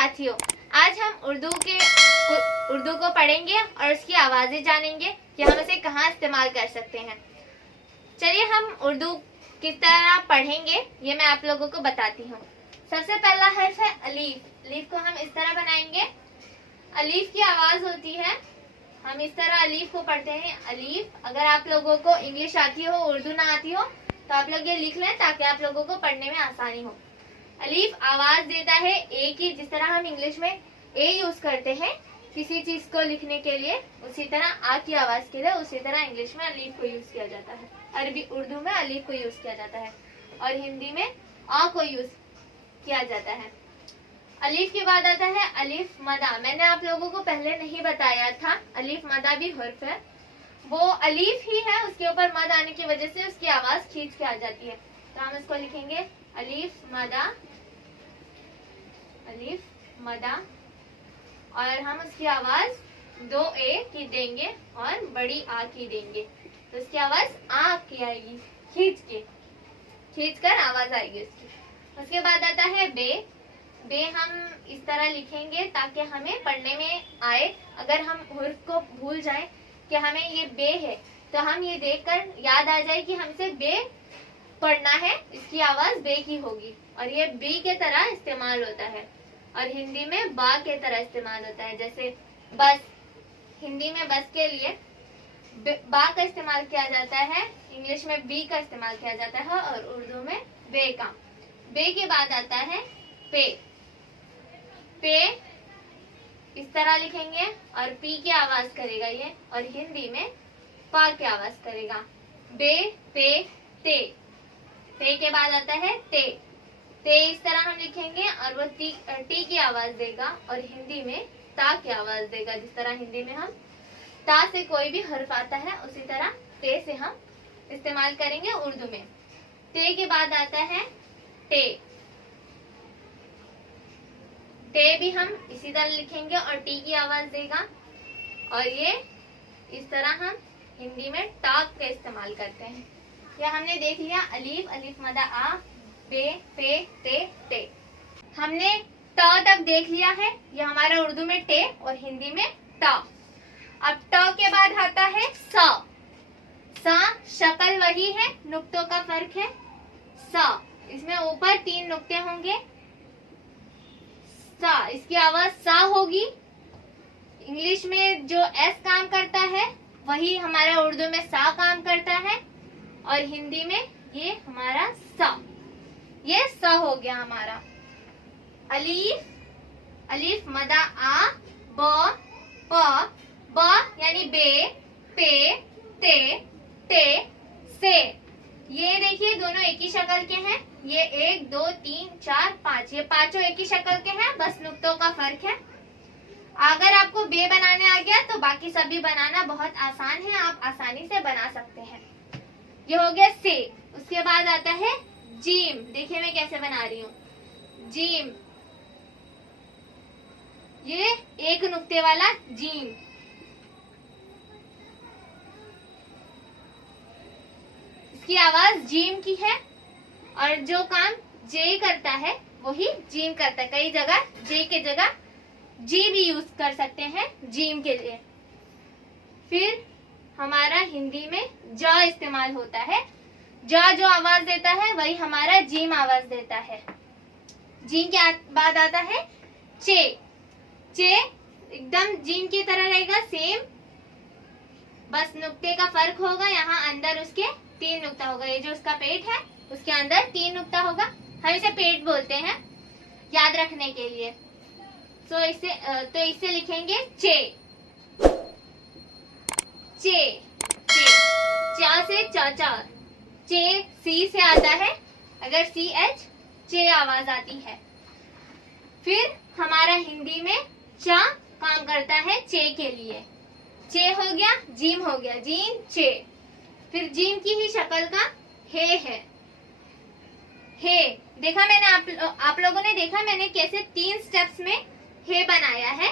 साथियों, आज हम उर्दू को पढ़ेंगे और उसकी आवाजें जानेंगे कि हम इसे कहाँ इस्तेमाल कर सकते हैं। चलिए हम उर्दू किस तरह पढ़ेंगे ये मैं आप लोगों को बताती हूँ। सबसे पहला हर्फ है अलीफ। अलीफ को हम इस तरह बनाएंगे। अलीफ की आवाज होती है, हम इस तरह अलीफ को पढ़ते हैं अलीफ। अगर आप लोगों को इंग्लिश आती हो, उर्दू ना आती हो तो आप लोग ये लिख लें ताकि आप लोगों को पढ़ने में आसानी हो। अलीफ आवाज देता है ए की, जिस तरह हम इंग्लिश में ए यूज करते हैं किसी चीज को लिखने के लिए, उसी तरह आ की आवाज के लिए उसी तरह इंग्लिश में अलीफ को यूज किया जाता है। अरबी उर्दू में अलीफ को यूज किया जाता है और हिंदी में आ को यूज किया जाता है। अलीफ के बाद आता है अलीफ मदा। मैंने आप लोगों को पहले नहीं बताया था, अलीफ मदा भी हर्फ है, वो अलीफ ही है, उसके ऊपर मद आने की वजह से उसकी आवाज खींच के आ जाती है। तो हम इसको लिखेंगे अलीफ मदा, अलीफ मदा, और हम उसकी आवाज दो ए की देंगे और बड़ी आ की देंगे, तो उसकी आवाज आ की आएगी, खींच कर आवाज आएगी उसकी। उसके बाद आता है बे। बे हम इस तरह लिखेंगे ताकि हमें पढ़ने में आए। अगर हम हर्फ को भूल जाएं कि हमें ये बे है तो हम ये देखकर याद आ जाए कि हमसे बे पढ़ना है, इसकी आवाज बे की होगी और ये बी के तरह इस्तेमाल होता है और हिंदी में बा के तरह इस्तेमाल होता है। जैसे बस, हिंदी में बस के लिए बा का इस्तेमाल किया जाता है, इंग्लिश में बी का इस्तेमाल किया जाता है और उर्दू में बे का। बे के बाद आता है पे। पे इस तरह लिखेंगे और पी की आवाज करेगा ये, और हिंदी में पा की आवाज करेगा। बे पे ते। पे के बाद आता है ते। ते इस तरह हम लिखेंगे और वो टी की आवाज देगा और हिंदी में ता की आवाज देगा। जिस तरह हिंदी में हम ता से कोई भी हर्फ आता है उसी तरह ते से हम इस्तेमाल करेंगे उर्दू में। ते के बाद आता है टे। टे भी हम इसी तरह लिखेंगे और टी की आवाज देगा और ये इस तरह हम हिंदी में टाक का इस्तेमाल करते हैं। यह हमने देख लिया अलीफ, अलीफ मदा आ, बे पे ते टे। हमने ट तक देख लिया है, यह हमारा उर्दू में टे और हिंदी में टा। अब ट के बाद आता है सा। सा शक्ल वही है, नुक्तों का फर्क है। सा इसमें ऊपर 3 नुक्ते होंगे। सा इसकी आवाज सा होगी। इंग्लिश में जो एस काम करता है वही हमारा उर्दू में सा काम करता है और हिंदी में ये हमारा सा, ये सा हो गया हमारा। अलीफ, अलीफ मदा आ, ब प, ब यानी बे पे ते टे से। ये देखिए दोनों एक ही शक्ल के हैं, ये 1 2 3 4 5, ये पांचों एक ही शक्ल के हैं, बस नुक्तों का फर्क है। अगर आपको बे बनाने आ गया तो बाकी सभी बनाना बहुत आसान है, आप आसानी से बना सकते हैं। ये हो गया से। उसके बाद आता है जीम। देखिए मैं कैसे बना रही हूँ। जीम, ये 1 नुक्ते वाला जीम। इसकी आवाज जीम की है और जो काम जे करता है वही जीम करता है। कई जगह जे के जगह जी भी यूज कर सकते हैं जीम के लिए। फिर हमारा हिंदी में जा इस्तेमाल होता है। जा जो आवाज देता है वही हमारा जीम आवाज देता है। जीम के बाद आता है चे। चे एकदम जीम की तरह रहेगा, सेम, बस नुक्ते का फर्क होगा। यहाँ अंदर उसके 3 नुक्ता होगा। ये जो उसका पेट है उसके अंदर 3 नुक्ता होगा, हम इसे पेट बोलते हैं याद रखने के लिए। तो इसे लिखेंगे चे। चे, चे, चा से चाचा। चे सी से आता है, अगर सी एच चे आवाज आती है। फिर हमारा हिंदी में चा काम करता है चे के लिए। चे हो गया, जीम हो गया, जीम चे। फिर जीम की ही शक्ल का हे है। हे देखा मैंने, आप लोगों ने देखा मैंने कैसे 3 स्टेप्स में हे बनाया है।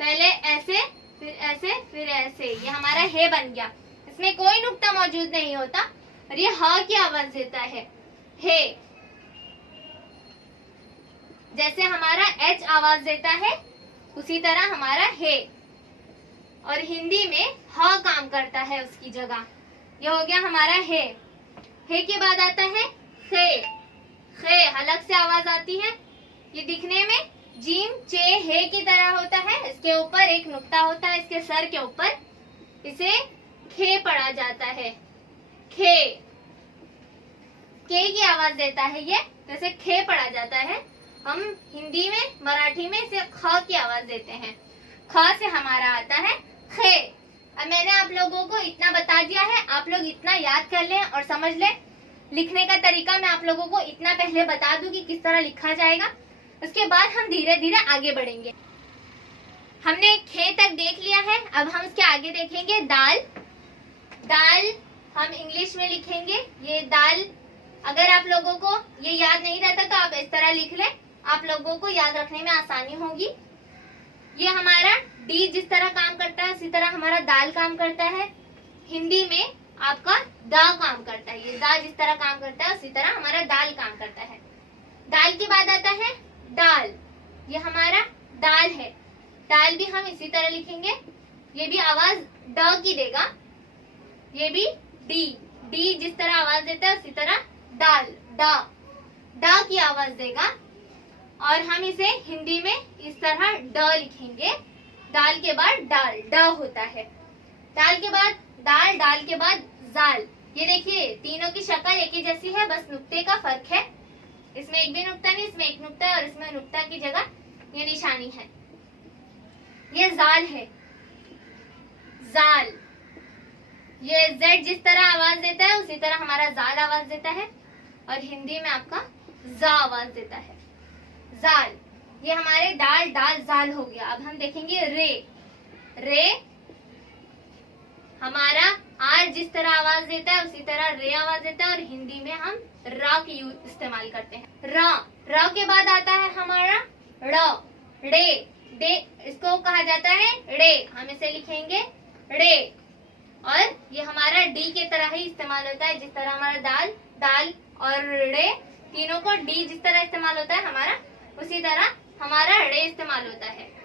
पहले ऐसे, फिर ऐसे, फिर ऐसे, ये हमारा हे बन गया। इसमें कोई नुक्ता मौजूद नहीं होता और ये हा की आवाज देता है, हे। जैसे हमारा एच आवाज देता है उसी तरह हमारा हे, और हिंदी में ह काम करता है उसकी जगह। ये हो गया हमारा हे। हे के बाद आता है खे। खे अलग से आवाज आती है। ये दिखने में जीम चे हे की तरह होता है। इसके ऊपर एक नुक्ता होता है, इसके सर के ऊपर, इसे खे पढ़ा जाता है। खे के की आवाज देता है ये, जैसे खे पढ़ा जाता है। हम हिंदी में, मराठी में इसे ख की आवाज देते हैं। ख से हमारा आता है खे। अब मैंने आप लोगों को इतना बता दिया है, आप लोग इतना याद कर लें और समझ लें। लिखने का तरीका मैं आप लोगों को इतना पहले बता दूं कि किस तरह लिखा जाएगा, उसके बाद हम धीरे धीरे आगे बढ़ेंगे। हमने खे तक देख लिया है, अब हम इसके आगे देखेंगे दाल। दाल हम इंग्लिश में लिखेंगे। ये दाल, अगर आप लोगों को ये याद नहीं रहता तो आप इस तरह लिख लें, आप लोगों को याद रखने में आसानी होगी। ये हमारा डी जिस तरह काम करता है उसी तरह हमारा दाल काम करता है। हिंदी में आपका दा काम करता है। ये दा जिस तरह काम करता है उसी तरह हमारा दाल काम करता है। दाल के बाद आता है दाल। ये हमारा दाल है। दाल भी हम इसी तरह लिखेंगे। ये भी आवाज ड की देगा। ये भी डी, डी जिस तरह आवाज देता है उसी तरह दाल, डा, डा की आवाज देगा। और हम इसे हिंदी में इस तरह ड लिखेंगे। दाल के बाद डाल, ड होता है। दाल के बाद दाल, डाल के बाद जाल। ये देखिए तीनों की शक्ल एक ही जैसी है, बस नुक्ते का फर्क है। इसमें एक भी नुक्ता नहीं, इसमें एक नुक्ता है और इसमें नुक्ता की जगह ये निशानी है। ये जाल है, जाल। ये जेड जिस तरह आवाज देता है उसी तरह हमारा जाल आवाज देता है, और हिंदी में आपका जा आवाज देता है, जाल। ये हमारे दाल, डाल, जाल हो गया। अब हम देखेंगे रे। रे हमारा आर जिस तरह आवाज देता है उसी तरह रे आवाज देता है, और हिंदी में हम रा की इस्तेमाल करते हैं। रा, रा के बाद आता है हमारा ड़, डे, डे इसको कहा जाता है रे, हम इसे लिखेंगे रे। और ये हमारा डी के तरह ही इस्तेमाल होता है, जिस तरह हमारा दाल, डाल और रे तीनों को डी जिस तरह इस्तेमाल होता है हमारा, उसी तरह हमारा रे इस्तेमाल होता है।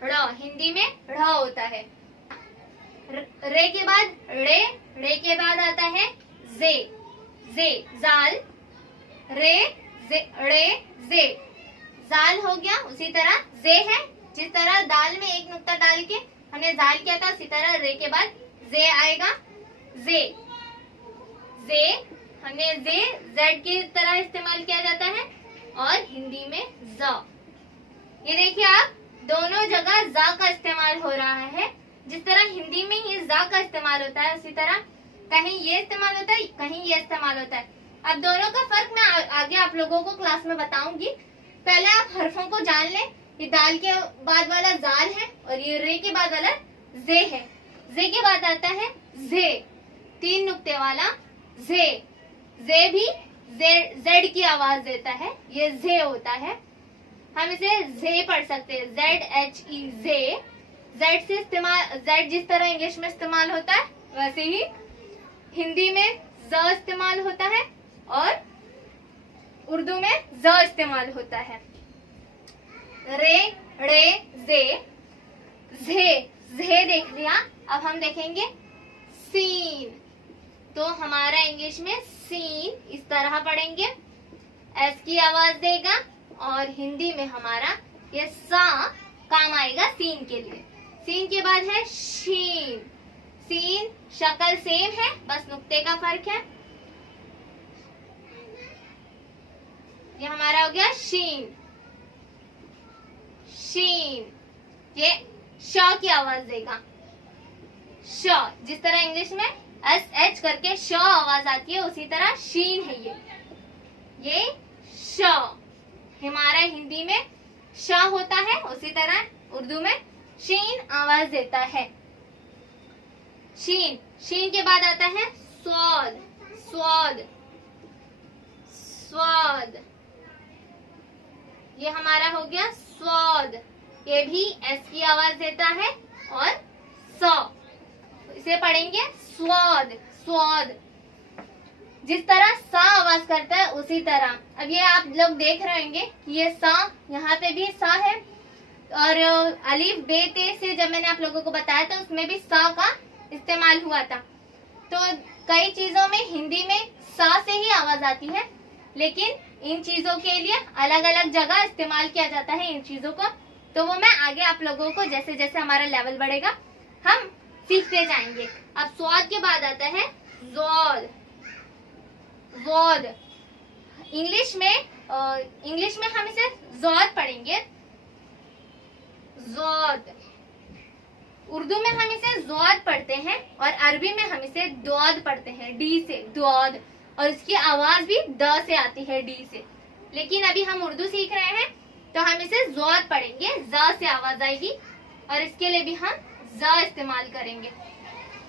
ड़ हिंदी में ढ़ होता है। रे के बाद रे, रे के बाद आता है जे, जे जाल, रे जे, रे जे जाल हो गया। उसी तरह जे है, जिस तरह दाल में एक नुक्ता डाल के हमने जाल किया था, उसी तरह रे के बाद जे आएगा, जे। जे हमने जे जेड की तरह इस्तेमाल किया जाता है, और हिंदी में ज। ये देखिए आप, दोनों जगह जा का इस्तेमाल हो रहा है। जिस तरह हिंदी में ही जा का इस्तेमाल होता है उसी तरह कहीं ये इस्तेमाल होता है, कहीं ये इस्तेमाल होता है। अब दोनों का फर्क मैं आगे आप लोगों को क्लास में बताऊंगी। पहले आप हरफों को जान लें। ये दाल के बाद वाला जाल है और ये रे के बाद वाला जे है। जे के बाद आता है जे, तीन नुक्ते वाला जे। जे भी जेड की आवाज देता है, ये जे होता है। हम इसे जे पढ़ सकते हैं, ZHE जे। जेड से इस्तेमाल, जेड जिस तरह इंग्लिश में इस्तेमाल होता है वैसे ही हिंदी में ज इस्तेमाल होता है और उर्दू में ज इस्तेमाल होता है। रे, रे, जे, झे, झे देख लिया। अब हम देखेंगे सीन। तो हमारा इंग्लिश में सीन इस तरह पढ़ेंगे, एस की आवाज देगा, और हिंदी में हमारा ये सा काम आएगा सीन के लिए। सीन के बाद है शीन। सीन शक्ल सेम है, बस नुक्ते का फर्क है। ये हमारा हो गया शीन। शीन ये श की आवाज देगा, श। जिस तरह इंग्लिश में SH करके श आवाज आती है उसी तरह शीन है ये श। हमारा हिंदी में श होता है, उसी तरह उर्दू में शीन आवाज देता है। शीन, शीन के बाद आता है स्वाद। स्वाद, स्वाद ये हमारा हो गया स्वाद। ये भी एस की आवाज देता है और स, इसे पढ़ेंगे स्वाद, स्वाद। जिस तरह सा आवाज करता है उसी तरह। अब ये आप लोग देख रहे होंगे कि ये सा, यहाँ पे भी सा है, और अलिफ बे ते से जब मैंने आप लोगों को बताया था उसमें भी सा का इस्तेमाल हुआ था। तो कई चीजों में हिंदी में सा से ही आवाज आती है, लेकिन इन चीजों के लिए अलग अलग जगह इस्तेमाल किया जाता है इन चीजों को। तो वो मैं आगे आप लोगों को जैसे जैसे हमारा लेवल बढ़ेगा हम सीखते जाएंगे। अब स्वाद के बाद आता है ज़ोद। ज़ोद इंग्लिश में हम इसे ज़ोद पढ़ेंगे, ज़ोद। उर्दू में हम इसे ज़ोद पढ़ते हैं और अरबी में हम इसे दौद पढ़ते हैं, डी से दौद, और इसकी आवाज भी द से आती है, डी से। लेकिन अभी हम उर्दू सीख रहे हैं तो हम इसे ज़ोद पढ़ेंगे, ज से आवाज आएगी, और इसके लिए भी हम ज इस्तेमाल करेंगे।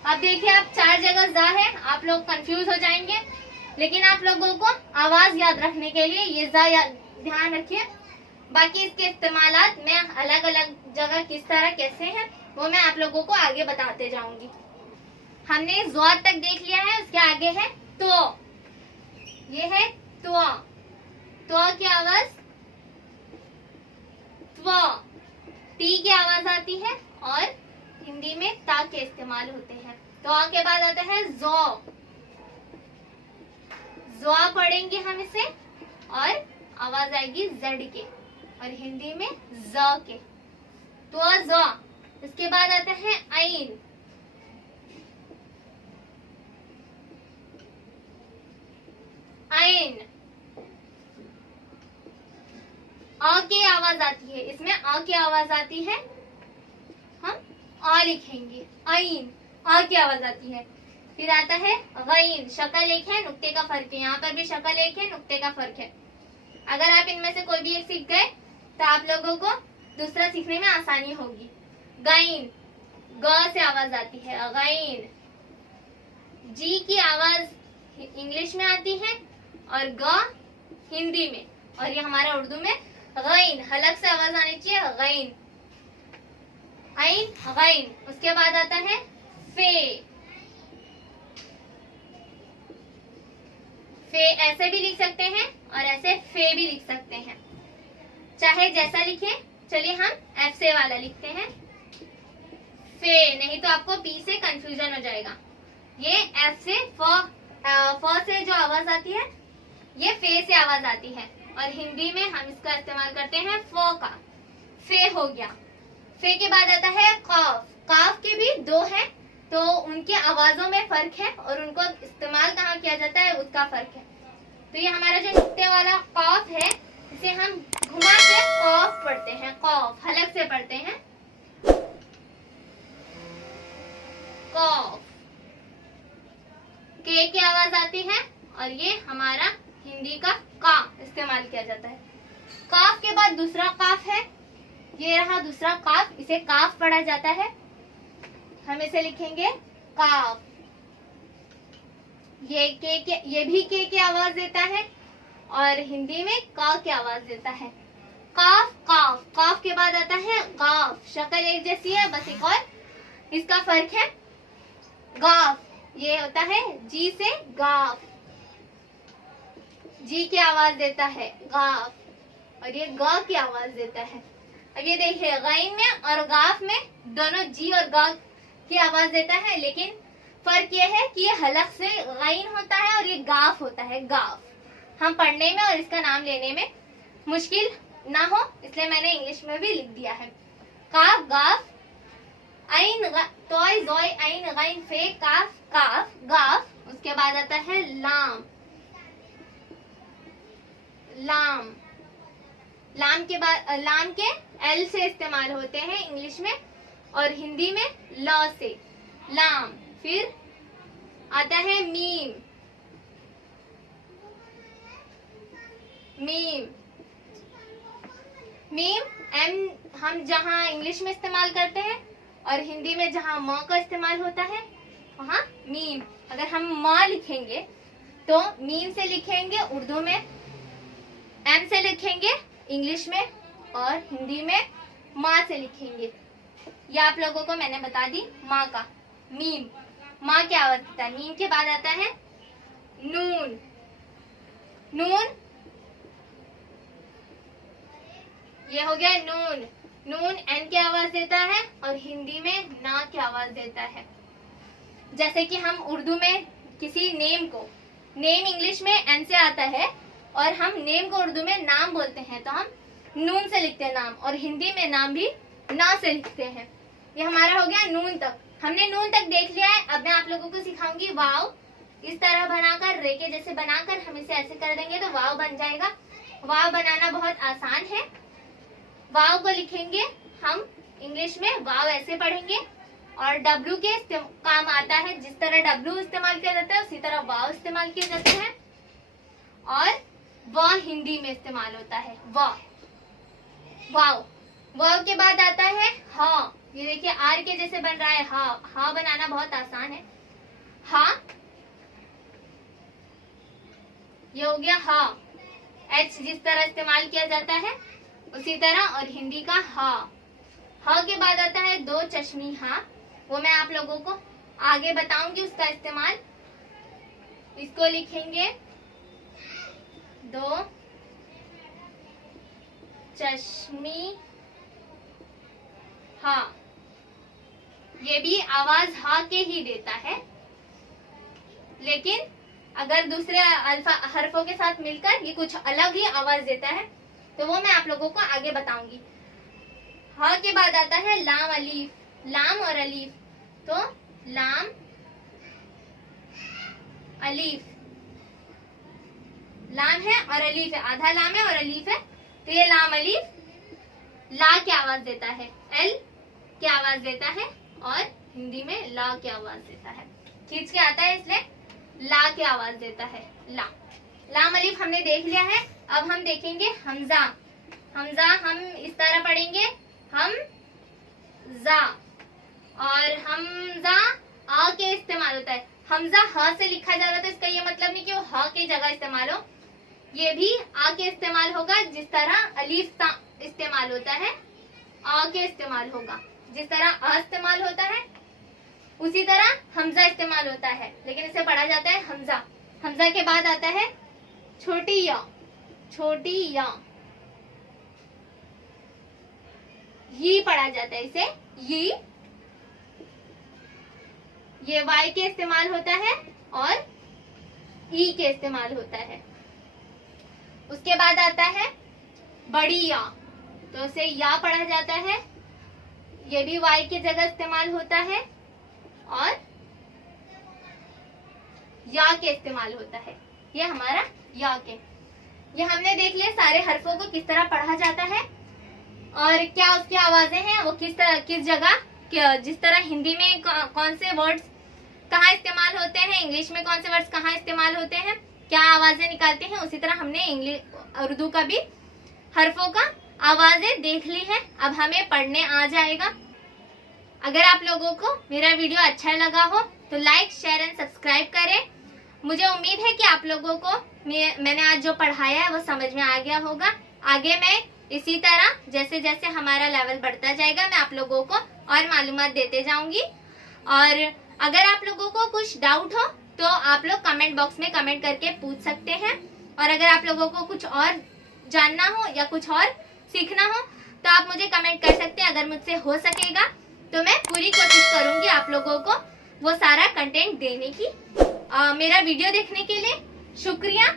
अब देखिए, आप 4 जगह ज है, आप लोग कंफ्यूज हो जाएंगे, लेकिन आप लोगों को आवाज याद रखने के लिए ये ज ध्यान रखिए। बाकी इसके इस्तेमालात मैं अलग अलग जगह किस तरह कैसे हैं वो मैं आप लोगों को आगे बताते जाऊंगी। हमने ज़ोद तक देख लिया है, उसके आगे है तो। ये है तो की आवाज त्व, टी की आवाज आती है, और हिंदी में ता के इस्तेमाल होते हैं। तो के बाद आता है जो पढ़ेंगे हम इसे, और आवाज आएगी जेड के, और हिंदी में ज के, तो ज। इसके बाद आता है आइन, आइन आ की आवाज आती है, इसमें आ की आवाज आती है, हम आ लिखेंगे, आइन आ की आवाज आती है। फिर आता है गईन, शक्ल एक है, नुक्ते का फर्क है, यहाँ पर भी शक्ल एक है, नुक्ते का फर्क है। अगर आप इनमें से कोई भी एक सीख गए तो आप लोगों को दूसरा सीखने में आसानी होगी। गईन, ग से आवाज आती है, गईन। जी की आवाज इंग्लिश में आती है और ग हिंदी में, और ये हमारा उर्दू में गईन, हलक से आवाज आनी चाहिए, गईन, आइन, गईन। उसके बाद आता है फे, फे ऐसे भी लिख सकते हैं और ऐसे फे भी लिख सकते हैं, चाहे जैसा लिखें। चलिए हम एफ से वाला लिखते हैं, फे, नहीं तो आपको पी से कंफ्यूजन हो जाएगा। ये एफ से फ से जो आवाज आती है ये फे से आवाज आती है, और हिंदी में हम इसका इस्तेमाल करते हैं फ का, फे हो गया। फे के बाद आता है काफ, काफ के भी 2 हैं, तो उनकी आवाजों में फर्क है और उनको इस्तेमाल कहाँ किया जाता है उसका फर्क है। तो ये हमारा जो नुक्ते वाला काफ है इसे हम घुमा के कॉफ पढ़ते हैं, कॉफ हलक से पढ़ते हैं, कॉफ। के की आवाज आती है और ये हमारा हिंदी का का इस्तेमाल किया जाता है। काफ के बाद दूसरा काफ है, ये रहा दूसरा काफ, इसे काफ पढ़ा जाता है, हम इसे लिखेंगे काफ। ये भी के आवाज देता है और हिंदी में का की आवाज देता है, काफ, काफ। काफ के बाद आता है गाफ, शक्ल एक जैसी है, बस एक और इसका फर्क है, गाफ। ये होता है जी से गाफ, जी की आवाज देता है गाफ, और ये ग की आवाज देता है। अब ये देखिए, गईन में और गाफ में दोनों जी और ग की आवाज देता है, लेकिन फर्क ये है कि ये हलक से गईन होता है और ये गाफ होता है, गाफ। हम पढ़ने में और इसका नाम लेने में मुश्किल ना हो इसलिए मैंने इंग्लिश में भी लिख दिया है, काफ, गाफ, आइन, तोय, जोय, आइन, गईन, फे, काफ, काफ, गाफ। उसके बाद आता है लाम, लाम। लाम के बाद लाम के एल से इस्तेमाल होते हैं इंग्लिश में और हिंदी में ल से, लाम। फिर आता है मीम, मीम, मीम एम हम जहां इंग्लिश में इस्तेमाल करते हैं और हिंदी में जहां म का इस्तेमाल होता है वहां मीम। अगर हम म लिखेंगे तो मीम से लिखेंगे उर्दू में, एम से लिखेंगे इंग्लिश में, और हिंदी में माँ से लिखेंगे। ये आप लोगों को मैंने बता दी, माँ का मीम, माँ की आवाज देता है। मीम के बाद आता है नून, नून, ये हो गया नून। नून एन की आवाज देता है और हिंदी में ना की आवाज देता है। जैसे कि हम उर्दू में किसी नेम को, नेम इंग्लिश में एन से आता है और हम नेम को उर्दू में नाम बोलते हैं तो हम नून से लिखते हैं नाम, और हिंदी में नाम भी ना से लिखते हैं। ये हमारा हो गया नून तक। हमने नून तक देख लिया है। अब मैं आप लोगों को सिखाऊंगी वाव। इस तरह बनाकर, रे के जैसे बनाकर हम इसे ऐसे कर देंगे तो वाव बन जाएगा। वाव बनाना बहुत आसान है। वाव को लिखेंगे हम इंग्लिश में, वाव ऐसे पढ़ेंगे, और डब्ल्यू के काम आता है। जिस तरह डब्ल्यू इस्तेमाल किया जाता है उसी तरह वाव इस्तेमाल किए जाते हैं। और व हिंदी में इस्तेमाल होता है, वाव। वाव, वाव के बाद आता है हा। ये देखिए आर के जैसे बन रहा है हा। हा बनाना बहुत आसान है। हा, ये हो गया हा। एच जिस तरह इस्तेमाल किया जाता है उसी तरह, और हिंदी का हा। हा के बाद आता है दो चश्मी हा। वो मैं आप लोगों को आगे बताऊंगी उसका इस्तेमाल। इसको लिखेंगे दो चश्मी हा। ये भी आवाज हा के ही देता है, लेकिन अगर दूसरे अल्फा हरफों के साथ मिलकर ये कुछ अलग ही आवाज देता है तो वो मैं आप लोगों को आगे बताऊंगी। हा के बाद आता है लाम अलीफ। लाम और अलीफ, तो लाम अलीफ, लाम है और अलीफ है, आधा लाम है और अलीफ है, तो ये लाम अलीफ ला की आवाज देता है, एल की आवाज देता है, और हिंदी में ला की आवाज देता है। खींच के आता है इसलिए ला की आवाज देता है, ला। लाम अलीफ हमने देख लिया है। अब हम देखेंगे हमजा। हमजा हम इस तरह पढ़ेंगे, हम जा, और हमजा आ के इस्तेमाल होता है। हमजा ह से लिखा जा रहा है तो इसका ये मतलब नहीं कि वो ह की जगह इस्तेमाल हो, ये भी आ के इस्तेमाल होगा। जिस तरह अलीफ इस्तेमाल होता है आ के इस्तेमाल होगा। जिस तरह आ इस्तेमाल होता है उसी तरह हमजा इस्तेमाल होता है, लेकिन इसे पढ़ा जाता है हमजा। हमजा के बाद आता है छोटी या। छोटी या, ये पढ़ा जाता है इसे ये। ये वाई के इस्तेमाल होता है और ई के इस्तेमाल होता है। उसके बाद आता है बड़ी या, तो उसे या पढ़ा जाता है। ये भी वाई की जगह इस्तेमाल होता है और या के इस्तेमाल होता है। ये हमारा या के। ये हमने देख लिया सारे हरफों को किस तरह पढ़ा जाता है और क्या उसकी आवाजें हैं, वो किस जगह, जिस तरह हिंदी में कौन से वर्ड्स कहाँ इस्तेमाल होते हैं, इंग्लिश में कौन से वर्ड्स कहाँ इस्तेमाल होते हैं, क्या आवाजें निकालते हैं, उसी तरह हमने इंग्लिश उर्दू का भी हरफों का आवाजें देख ली है। अब हमें पढ़ने आ जाएगा। अगर आप लोगों को मेरा वीडियो अच्छा लगा हो तो लाइक, शेयर एंड सब्सक्राइब करें। मुझे उम्मीद है कि आप लोगों को मैंने आज जो पढ़ाया है वो समझ में आ गया होगा। आगे मैं इसी तरह जैसे जैसे हमारा लेवल बढ़ता जाएगा मैं आप लोगों को और मालूमात देते जाऊंगी। और अगर आप लोगों को कुछ डाउट हो तो आप लोग कमेंट बॉक्स में कमेंट करके पूछ सकते हैं। और अगर आप लोगों को कुछ और जानना हो या कुछ और सीखना हो तो आप मुझे कमेंट कर सकते हैं। अगर मुझसे हो सकेगा तो मैं पूरी कोशिश करूंगी आप लोगों को वो सारा कंटेंट देने की। मेरा वीडियो देखने के लिए शुक्रिया।